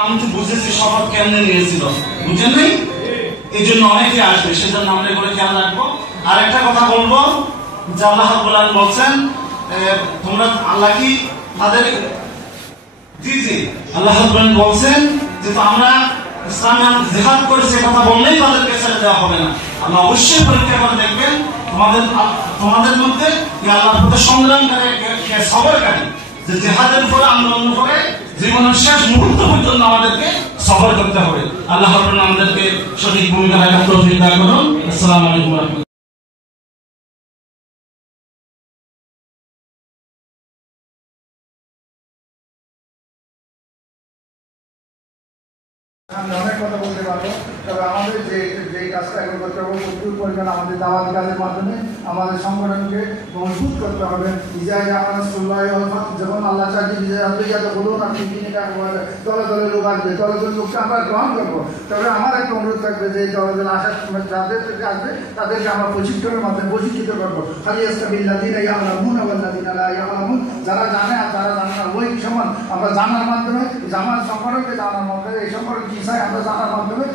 আমি তো বুঝেছি শপথ কেমনে নিয়েছিল, বুঝেন নাই? এই জন্য অনেকে আসবে, সেজন্য আমরা করে খেয়াল রাখবো। আর একটা কথা বলবো যে আল্লাহ রাব্বুল আলামিন বলছেন তোমরা আল্লাহ কি তাদের জি আল্লাহ রাব্বুল আলামিন বলছেন যে তো আমরা ইসলামে জিহাদ করেছি কথা বললেই তাদেরকে ছেড়ে দেওয়া হবে না। আল্লাহ অবশ্যই পরীক্ষা করে দেখবেন তোমাদের মধ্যে আল্লাহর প্রতি সংগ্রামকারী সবরকারী, যে জিহাদের উপরে আন্দোলন করে জীবনের শেষ মুহূর্ত পর্যন্ত আমাদেরকে সবর করতে হবে। আল্লাহ রাব্বুল আলামিন আমাদেরকে সঠিক ভূমিকা রাখার তৌফিক দান করুন। আসসালামু আলাইকুম ওয়া রাহমাতুল্লাহ। অনেক কথা বলতে পারবো, তবে আমাদের যে কাজটা এখন করতে হবে প্রচুর পরিমাণ আমাদের দাওয়াতি কাজের মাধ্যমে আমাদের সংগঠনকে মজবুত করতে হবে। যখন আল্লাহ চাকরি বিজয় আপনি যাতে বলুন আপনি দলে দলে লোক আসবে, দলে দলে লোককে আমরা গ্রহণ করবো। তবে আমার একটা অনুরোধ থাকবে যে দলে দলে আসার সময় যাদের থেকে আসবে তাদেরকে আমরা প্রশিক্ষণের মাধ্যমে প্রশিক্ষিত করবো। খালি আজকাবিল্লাদিনা ইয়ালামুন ওয়াল্লাদিনা লা ইয়ালামুন, যারা জানে আর যারা জানে না ওই সমান আমরা জানার মাধ্যমে জানার সংগঠনকে জানার মাধ্যমে এই সম্পর্কে কি চাই আমরা জানার মাধ্যমে